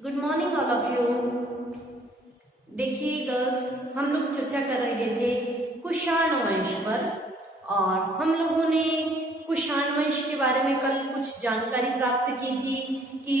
Good morning all of you. देखिए girls, हम लोग चर्चा कर रहे थे कुषाण वंश पर और हम लोगों ने कुषाण वंश के बारे में कल कुछ जानकारी प्राप्त की थी कि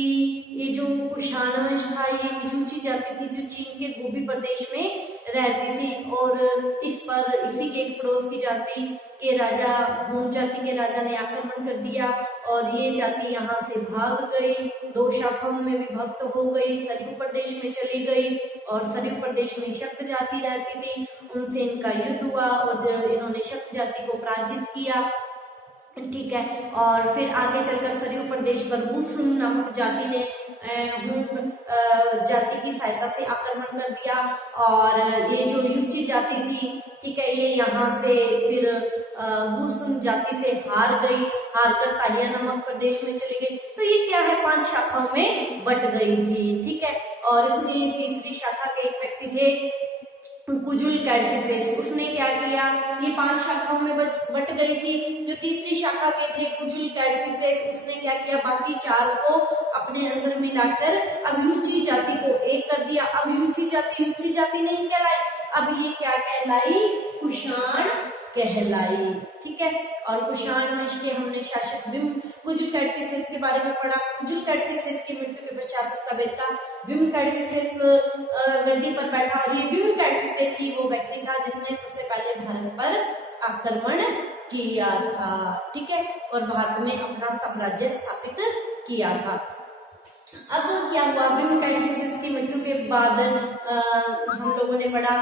ये जो कुषाण वंश था ये यूची जाति थी जो चीन के गोबी प्रदेश में रहती थी और इस पर इसी के एक पड़ोस की जाति के राजा हून जाति के राजा ने आक्रमण कर दिया और ये जाति यहाँ से भाग गई, दो शाखाओं में विभक्त हो गई, सरयू प्रदेश में चली गई और सरयू प्रदेश में शक जाति रहती थी। उनसे इनका युद्ध हुआ और इन्होंने शक जाति को पराजित किया, ठीक है। और फिर आगे चलकर सरयू प्रदेश पर वुसुन नामक जाति ने हून जाति की सहायता से आक्रमण कर दिया और ये जो यूची जाति थी, ठीक है, ये यहाँ से फिर वुसुन जाति से हार गई, हार कर ताहिया नामक प्रदेश में चली गई। तो ये क्या है, 5 शाखाओं में बट गई थी, ठीक है। और इसमें तीसरी शाखा के एक व्यक्ति थे कुजुल कैडफिसेस, उसने क्या किया, ये 5 शाखाओं में बट गई थी। जो तीसरी शाखा के थे कुजुल कैडफिसेस, उसने क्या किया, बाकी 4 को अपने अंदर मिलाकर अब यूची जाति को एक कर दिया। अब यूची जाति नहीं कहलाई, अब ये क्या कहलाई, कुषाण कहलाई, ठीक है। और कुषाण वंश के हमने शासक विम कुजुल कैडफिसेस के बारे में पढ़ा। कुजुल कैडफिसेस की मृत्यु के पश्चात उसका बेटा विम कैडफिसेस गद्दी पर बैठा और ये विम कैडफिसेस ही वो व्यक्ति था जिसने सबसे पहले भारत पर आक्रमण किया था, ठीक है, और भारत में अपना साम्राज्य स्थापित किया था। अब क्या हुआ, विम कैडफिसेस की मृत्यु के बाद हम लोगों ने पढ़ा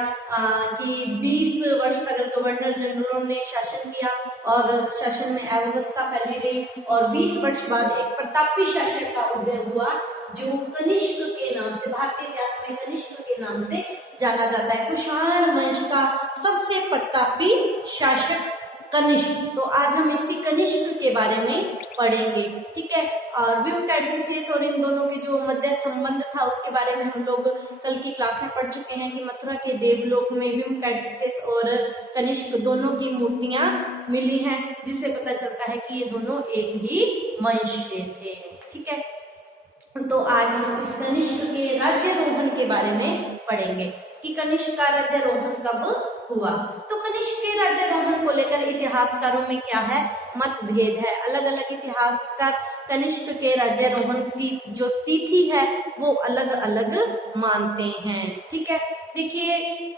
कि 20 वर्ष तक गवर्नर जनरलों ने शासन किया और शासन में अव्यवस्था फैली रही और 20 वर्ष बाद एक प्रतापी शासक का उदय हुआ जो कनिष्क के नाम से, भारतीय इतिहास में कनिष्क के नाम से जाना जाता है। कुषाण वंश का सबसे प्रतापी शासक कनिष्क। तो आज हम इसी कनिष्क के बारे में पढ़ेंगे, ठीक है। और विम कैडफिसेस और इन दोनों के जो मध्य संबंध था उसके बारे में हम लोग कल की क्लास में पढ़ चुके हैं कि मथुरा के देवलोक में विम कैडफिसेस और कनिष्क दोनों की मूर्तियां मिली हैं, जिससे पता चलता है कि ये दोनों एक ही वंश के थे, ठीक है। तो आज हम इस कनिष्क के राज्यारोहण के बारे में पढ़ेंगे कि कनिष्क का राज्यारोहण कब हुआ। तो कनिष्क के राज्यारोहण को लेकर इतिहासकारों में क्या है, मतभेद है। अलग अलग इतिहासकार कनिष्क के राज्यारोहण की जो तिथि है वो अलग अलग मानते हैं, ठीक है। देखिए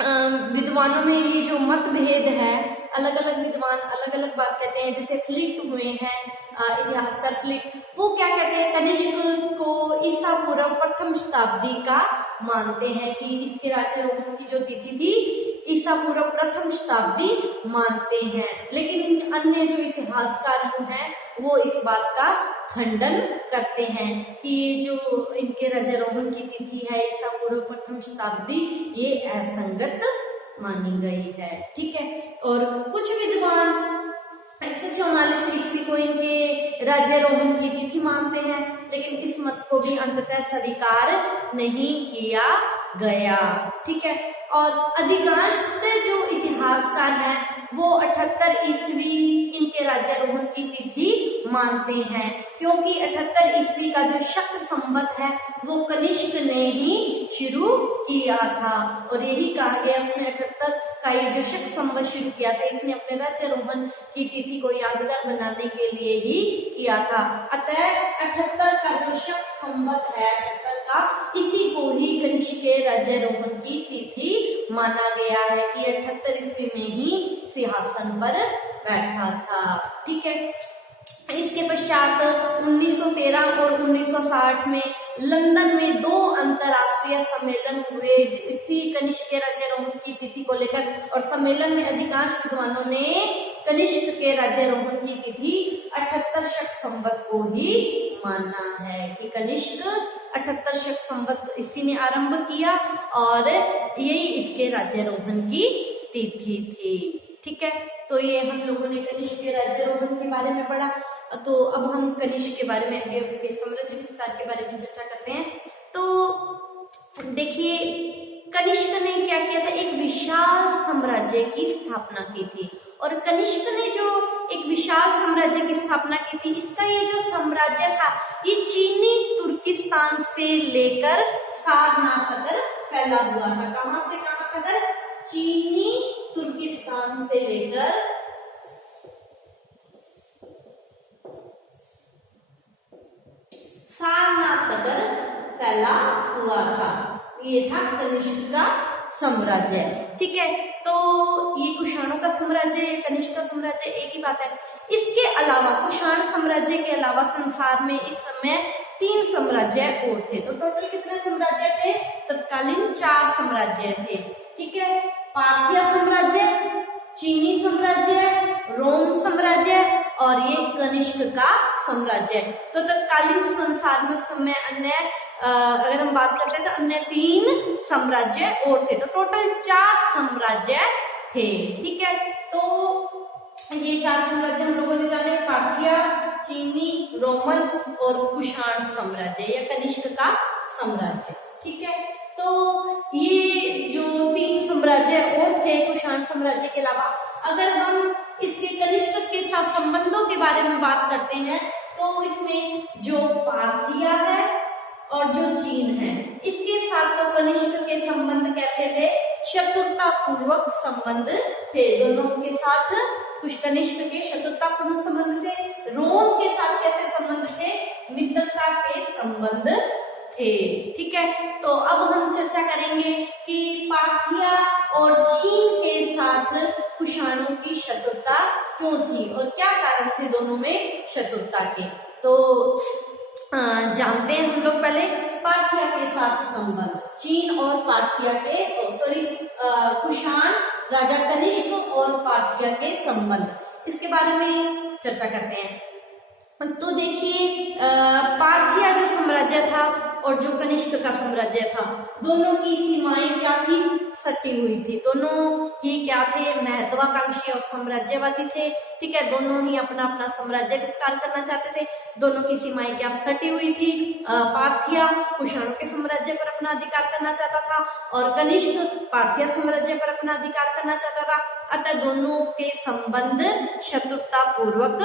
विद्वानों में ये जो मतभेद है, अलग अलग विद्वान अलग अलग बात कहते हैं। जैसे फ्लिट हुए हैं इतिहासकार फ्लिट, वो क्या कहते हैं, कनिष्क को ईसा पूर्व प्रथम शताब्दी का मानते हैं कि इसके राज्यारोहण की जो तिथि थी ईसा पूर्व प्रथम शताब्दी मानते हैं। लेकिन अन्य जो इतिहासकार हैं वो इस बात का खंडन करते हैं कि ये जो इनके राज्यारोहण की तिथि है ईसा पूर्व प्रथम शताब्दी, ये असंगत मानी गई है, ठीक है। और कुछ विद्वान 144 ईस्वी को इनके राज्यारोहण की तिथि मानते हैं, लेकिन इस मत को भी अंततः स्वीकार नहीं किया गया, ठीक है। और अधिकांश जो इतिहासकार हैं वो 78 ईस्वी इनके राज्यारोहण की तिथि मानते हैं, क्योंकि 78 ईस्वी का जो शक संवत है वो कनिष्क ने ही शुरू किया था और यही कहा गया उसने 78 का ये जो शक संवत शुरू किया था इसने अपने राज्यारोहण की तिथि को यादगार बनाने के लिए ही किया था। अतः 78 का जो शक संवत है 78 का, इसी को ही कनिष्क के राज्यारोहण की तिथि माना गया है कि 78 ईस्वी में ही सिंहासन पर बैठा था, ठीक है। इसके पश्चात 1913 और 1960 में लंदन में 2 अंतरराष्ट्रीय सम्मेलन हुए इसी कनिष्क के राज्यारोहण की तिथि को लेकर और सम्मेलन में अधिकांश विद्वानों ने कनिष्क के राज्यारोहण की तिथि 78 शक संवत को ही माना है कि कनिष्क 78 शक संवत इसी ने आरंभ किया और यही इसके राज्यारोहण की तिथि थी, ठीक है। तो ये हम लोगों ने कनिष्क के राज्यारोहण के बारे में पढ़ा। तो अब हम कनिष्क के बारे में आगे उसके साम्राज्य विस्तार के बारे में चर्चा करते हैं। तो देखिए कनिष्क ने क्या किया था, एक विशाल साम्राज्य की स्थापना की थी और कनिष्क ने जो एक विशाल साम्राज्य की स्थापना की थी, इसका ये जो साम्राज्य था ये चीनी तुर्किस्तान से से लेकर सारनाथ तक फैला हुआ था। कहां से कहां तक? चीनी तुर्किस्तान से लेकर सारनाथ तक फैला हुआ था। ये था कनिष्क का साम्राज्य। ठीक है, तो ये कुषाणों का साम्राज्य, कनिष्क का साम्राज्य एक ही बात है। इसके अलावा कुषाण साम्राज्य के अलावा संसार में इस समय 3 साम्राज्य और थे। तो टोटल कितने साम्राज्य थे? तत्कालीन 4 साम्राज्य थे। ठीक है, पार्थिया साम्राज्य, चीनी साम्राज्य, रोम साम्राज्य और ये कनिष्क का साम्राज्य। तो तत्कालीन संसार में समय अन्य अगर हम बात करते हैं तो अन्य 3 साम्राज्य और थे। तो टोटल 4 साम्राज्य थे। ठीक है, तो ये 4 साम्राज्य हम लोगों ने जाने, पार्थिया, चीनी, रोमन और कुषाण साम्राज्य या कनिष्क का साम्राज्य। ठीक है, तो ये जो 3 साम्राज्य और थे कुषाण साम्राज्य के अलावा, अगर हम इसके कनिष्क के साथ संबंधों के बारे में बात करते हैं तो इसमें जो पार्थिया है और जो चीन है, इसके साथ तो कनिष्क के संबंध कैसे थे? शत्रुता पूर्वक संबंध थे। दोनों के साथ कुछ कनिष्क के शत्रुतापूर्ण संबंध थे। रोम के साथ कैसे संबंध थे? मित्रता के संबंध थे। ठीक है, तो अब हम चर्चा करेंगे कि पार्थिया और चीन के साथ कुषाणों की शत्रुता क्यों थी और क्या कारण थे दोनों में शत्रुता के। तो जानते हैं हम लोग पहले पार्थिया के साथ संबंध, चीन और पार्थिया के कुषाण राजा कनिष्क और पार्थिया के संबंध, इसके बारे में चर्चा करते हैं। तो देखिए, पार्थिया जो साम्राज्य था और जो कनिष्क का साम्राज्य था, दोनों की सीमाएं क्या थी? सटी हुई थी। दोनों ही क्या थे? महत्वाकांक्षी और साम्राज्यवादी थे। ठीक है, दोनों ही अपना अपना साम्राज्य विस्तार करना चाहते थे। दोनों की सीमाएं क्या सटी हुई थी? पार्थिया कुषाणों के साम्राज्य पर अपना अधिकार करना चाहता था और कनिष्क पार्थिया साम्राज्य पर अपना अधिकार करना चाहता था। अतः दोनों के संबंध शत्रुता पूर्वक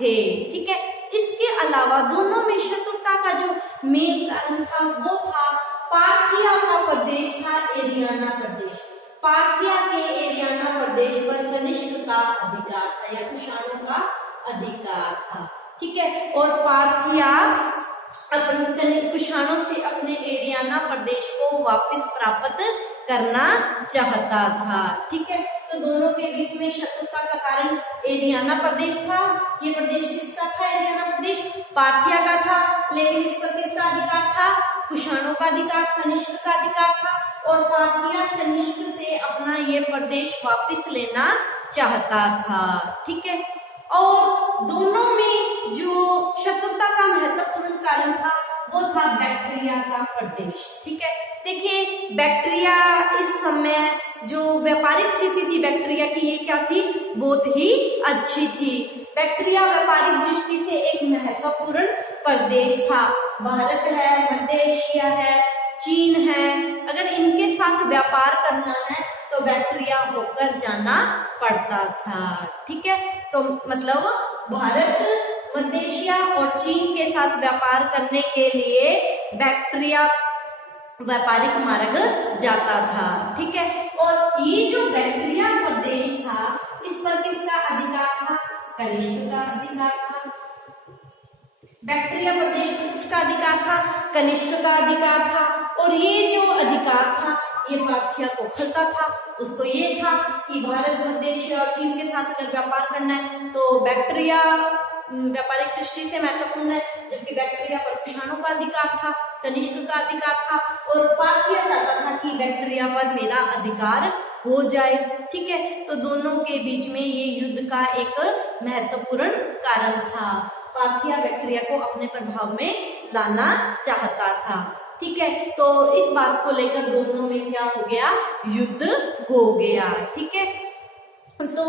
थे। ठीक है, इसके अलावा दोनों में शत्रुता का जो मेन कारण था वो था पार्थिया का प्रदेश था एरियाना प्रदेश। पार्थिया के एरियाना प्रदेश पर कनिष्क का अधिकार था या कुषाणों का अधिकार था। ठीक है, और पार्थिया अपने कुषाणों से अपने एरियाना प्रदेश को वापस प्राप्त करना चाहता था। ठीक है, तो दोनों के बीच में शत्रुता का कारण एरियाना प्रदेश था। ये प्रदेश किसका था? एरियाना प्रदेश पार्थिया का था, लेकिन इस पर किसका अधिकार था? कुषाणों का अधिकार, कनिष्क का अधिकार था। और पार्थिया कनिष्क से अपना ये प्रदेश वापस लेना चाहता था। ठीक है, और दोनों में जो शत्रुता का महत्वपूर्ण कारण था वो था बैक्ट्रिया का प्रदेश। ठीक है, देखिए बैक्ट्रिया इस समय जो व्यापारिक स्थिति थी बैक्ट्रिया की, ये क्या थी? बहुत ही अच्छी थी। बैक्ट्रिया व्यापारिक दृष्टि से एक महत्वपूर्ण प्रदेश था। भारत है, मध्य एशिया है, चीन है, अगर इनके साथ व्यापार करना है तो बैक्ट्रिया होकर जाना पड़ता था। ठीक है, तो मतलब भारत, मध्य एशिया और चीन के साथ व्यापार करने के लिए बैक्ट्रिया व्यापारिक मार्ग जाता था। ठीक है, और ये जो बैक्ट्रिया प्रदेश था इस पर किसका अधिकार था? कनिष्क का अधिकार था। बैक्ट्रिया प्रदेश पर किसका अधिकार था? कनिष्क का अधिकार था। और ये जो अधिकार था ये पार्थिया को खलता था। उसको ये था कि भारत, मध्य एशिया और चीन के साथ अगर व्यापार करना है तो बैक्ट्रिया व्यापारिक दृष्टि से महत्वपूर्ण है, जबकि बैक्ट्रिया पर कुषाणों का अधिकार था, कनिष्क का अधिकार था। और पार्थिया चाहता था कि बैक्ट्रिया पर मेरा अधिकार हो जाए। ठीक है, तो दोनों के बीच में ये युद्ध का एक महत्वपूर्ण कारण था। पार्थिया बैक्ट्रिया को अपने प्रभाव में लाना चाहता था। ठीक है, तो इस बात को लेकर दोनों में क्या हो गया? युद्ध हो गया। ठीक है, तो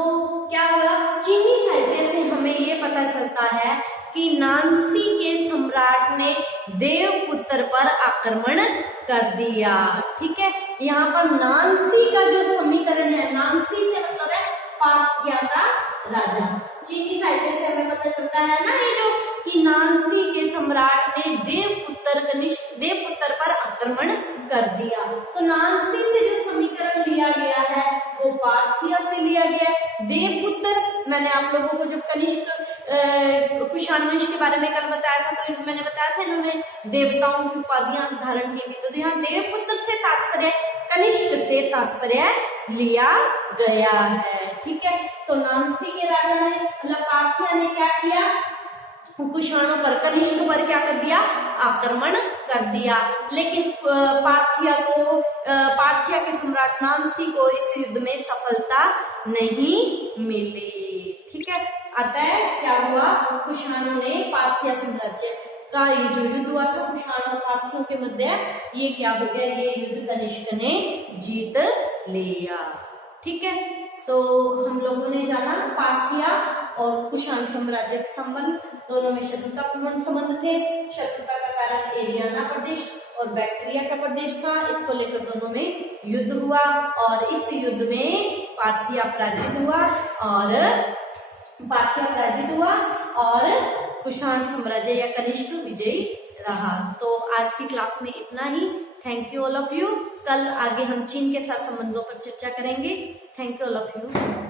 क्या हुआ? चीनी साहित्य से हमें ये पता चलता है कि नानसी के सम्राट ने देवपुत्र पर आक्रमण कर दिया। ठीक है, यहाँ पर नानसी का जो समीकरण है, नानसी से मतलब है पार्थिया का राजा। चीनी साहित्य से हमें पता चलता है ना ये जो कि नानसी के सम्राट ने देवपुत्र कर दिया। तो नानसी से जो समीकरण लिया गया है वो पार्थिया से लिया गया है। देवपुत्र, मैंने आप लोगों को जब कनिष्क कुषाण वंश के बारे में कल बताया था, तो मैंने बताया था इन्होंने देवताओं की उपाधियां धारण की थी। तो यहाँ देवपुत्र से तात्पर्य कनिष्क से तात्पर्य लिया गया है। ठीक है, तो नानसी के राजा ने मतलब पार्थिया ने क्या किया, कुषाणों पर, कनिष्क पर क्या कर दिया, आक्रमण कर दिया। लेकिन पार्थिया के सम्राट नानसी को इस युद्ध में सफलता नहीं मिली। ठीक है, अतः क्या हुआ, कुषाणों ने पार्थिया साम्राज्य का ये जो युद्ध हुआ था कुषाण और पार्थियों के मध्य, ये क्या हो गया, ये युद्ध कनिष्क ने जीत लिया। ठीक है, तो हम लोगों ने जाना पार्थिया और कुषाण साम्राज्य के संबंध, दोनों में शत्रुतापूर्ण संबंध थे। शत्रुता का कारण एरियाना प्रदेश और बैक्ट्रिया का प्रदेश था, इसको लेकर दोनों में युद्ध हुआ और इस युद्ध में पार्थिया पराजित हुआ और कुषाण साम्राज्य या कनिष्क विजयी रहा। तो आज की क्लास में इतना ही। Thank you all of you. कल आगे हम चीन के साथ संबंधों पर चर्चा करेंगे। Thank you all of you.